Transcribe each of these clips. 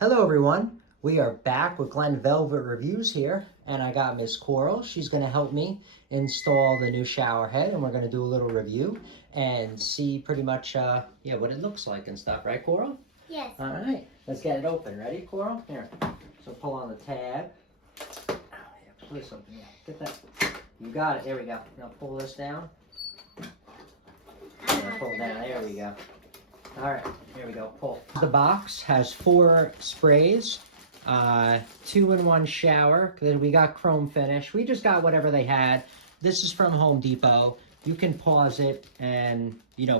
Hello everyone, we are back with Glen Velvet Reviews here, and I got Miss Coral. She's going to help me install the new shower head, and we're going to do a little review and see pretty much what it looks like and stuff, right Coral? Yes. All right, let's get it open. Ready Coral? Here, so pull on the tab. Oh, yeah, pull this open, yeah. Get that. You got it, there we go. Now pull this down. Yeah, pull down, there we go. All right, here we go, pull. The box has 4 sprays, 2-in-1 shower, then we got chrome finish. We just got whatever they had. This is from Home Depot. You can pause it and,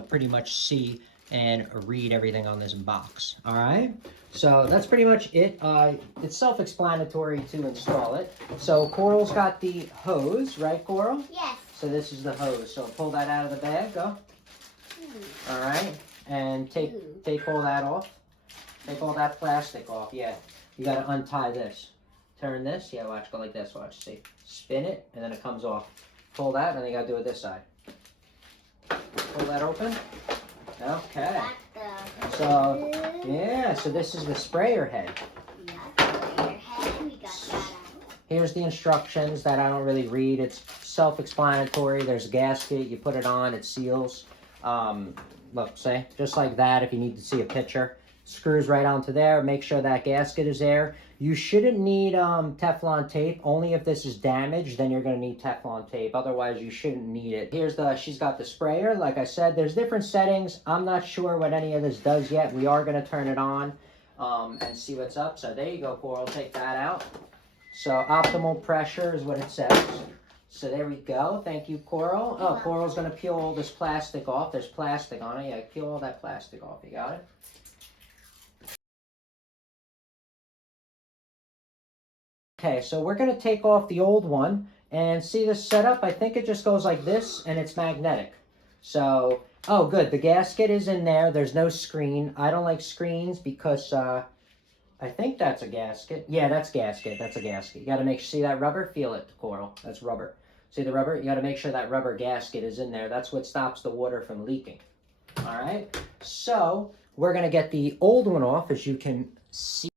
pretty much see and read everything on this box, all right? So that's pretty much it. It's self-explanatory to install it. So Coral's got the hose, right Coral? Yes. So this is the hose. So pull that out of the bag, go. All right. And take all that off. Take all that plastic off, yeah. You gotta untie this. Turn this, yeah, watch, go like this, watch, see. Spin it, and then it comes off. Pull that, and then you gotta do it this side. Pull that open. Okay. So, yeah, so this is the sprayer head. Here's the instructions that I don't really read. It's self-explanatory. There's a gasket, you put it on, it seals. Look, say, just like that, if you need to see a picture. Screws right onto there. Make sure that gasket is there. You shouldn't need Teflon tape. Only if this is damaged, then you're going to need Teflon tape. Otherwise, you shouldn't need it. She's got the sprayer. Like I said, there's different settings. I'm not sure what any of this does yet. We are going to turn it on and see what's up. So there you go, Coral. Take that out. So optimal pressure is what it says. So there we go. Thank you, Coral. Oh, Coral's going to peel all this plastic off. There's plastic on it. Yeah, peel all that plastic off. You got it? Okay, so we're going to take off the old one and see this setup. I think it just goes like this and it's magnetic. So, oh, good. The gasket is in there. There's no screen. I don't like screens because I think that's a gasket. Yeah, that's gasket. That's a gasket. You got to see that rubber? Feel it, Coral. That's rubber. See the rubber? You got to make sure that rubber gasket is in there. That's what stops the water from leaking. All right? So, we're going to get the old one off, as you can see.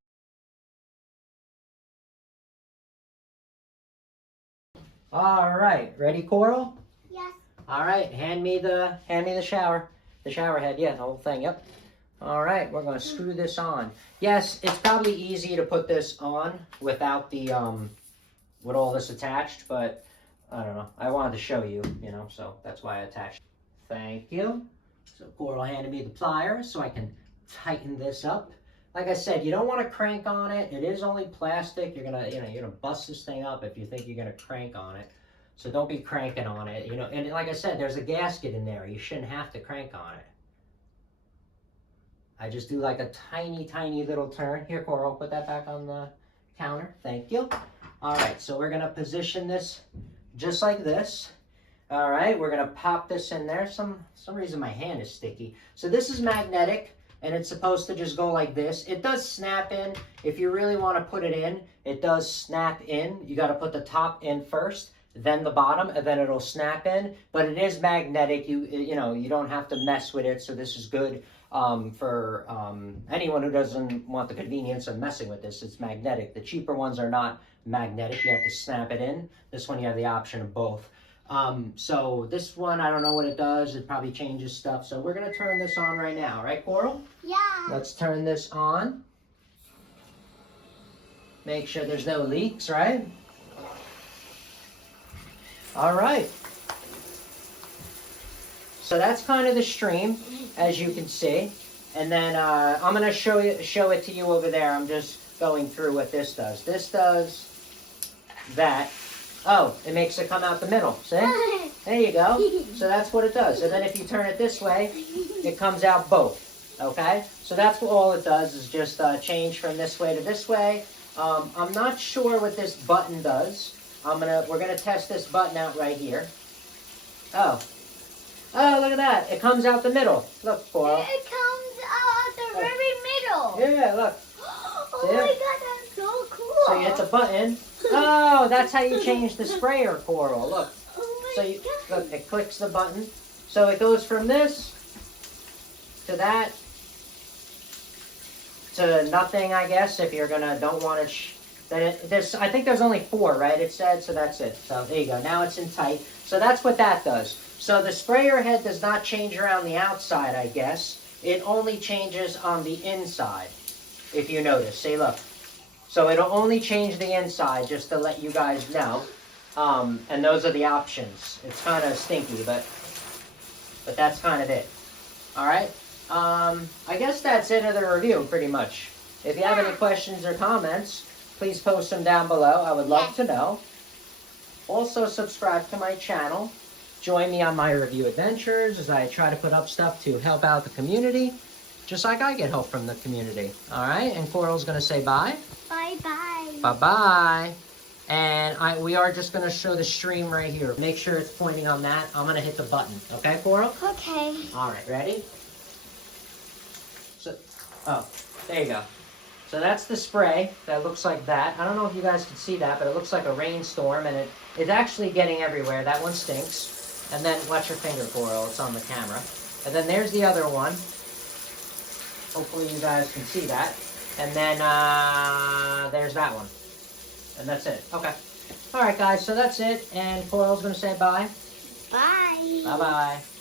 All right. Ready, Coral? Yes. All right. Hand me the shower. The shower head. Yeah, the whole thing. Yep. All right. We're going to screw this on. Yes, it's probably easy to put this on without the with all this attached, but I don't know. I wanted to show you, so that's why I attached. Thank you. So Coral handed me the pliers so I can tighten this up. Like I said, you don't want to crank on it. It is only plastic. You're gonna bust this thing up if you think you're gonna crank on it. So don't be cranking on it. And like I said, there's a gasket in there. You shouldn't have to crank on it. I just do like a tiny, tiny little turn. Here, Coral, put that back on the counter. Thank you. All right, so we're gonna position this just like this. All right, we're gonna pop this in there. Some reason my hand is sticky. So this is magnetic, and it's supposed to just go like this. It does snap in. If you really want to put it in, it does snap in. You got to put the top in first, then the bottom, and then it'll snap in. But it is magnetic. You don't have to mess with it. So this is good for anyone who doesn't want the convenience of messing with this. It's magnetic. The cheaper ones are not magnetic. You have to snap it in. This one you have the option of both. So this one, I don't know what it does. It probably changes stuff. So we're going to turn this on right now. Right, Coral? Yeah. Let's turn this on. Make sure there's no leaks, right? All right. So that's kind of the stream, as you can see. And then I'm going to show it to you over there. I'm just going through what this does. This does that. Oh, it makes it come out the middle. See? There you go. So that's what it does. And then if you turn it this way, it comes out both. Okay? So that's what all it does is just change from this way to this way. I'm not sure what this button does. We're gonna test this button out right here. Oh, look at that! It comes out the middle. Look, Coral. It comes out the very middle. Yeah, look. Oh my God, that's so cool. So you hit the button. Oh, that's how you change the sprayer, Coral. Look. Oh So look, it clicks the button. So it goes from this to that to nothing, I guess, if you're gonna don't want to. I think there's only 4, right? It said, so that's it. So there you go. Now it's in tight. So that's what that does. So the sprayer head does not change around the outside, I guess. It only changes on the inside, if you notice. See, look. So it'll only change the inside, just to let you guys know. And those are the options. It's kind of stinky, but that's kind of it. All right. I guess that's it of the review, pretty much. If you have any questions or comments, please post them down below. I would love to know. Also, subscribe to my channel. Join me on my review adventures as I try to put up stuff to help out the community, just like I get help from the community. All right, and Coral's going to say bye. Bye-bye. Bye-bye. And we are just going to show the stream right here. Make sure it's pointing on that. I'm going to hit the button. Okay, Coral? Okay. All right, ready? So, oh, there you go. So that's the spray that looks like that. I don't know if you guys can see that, but it looks like a rainstorm, and it's actually getting everywhere. That one stinks. And then, watch your finger, Coral. It's on the camera. And then there's the other one. Hopefully you guys can see that. And then there's that one. And that's it. Okay. All right, guys. So that's it. And Coral's going to say bye. Bye. Bye-bye.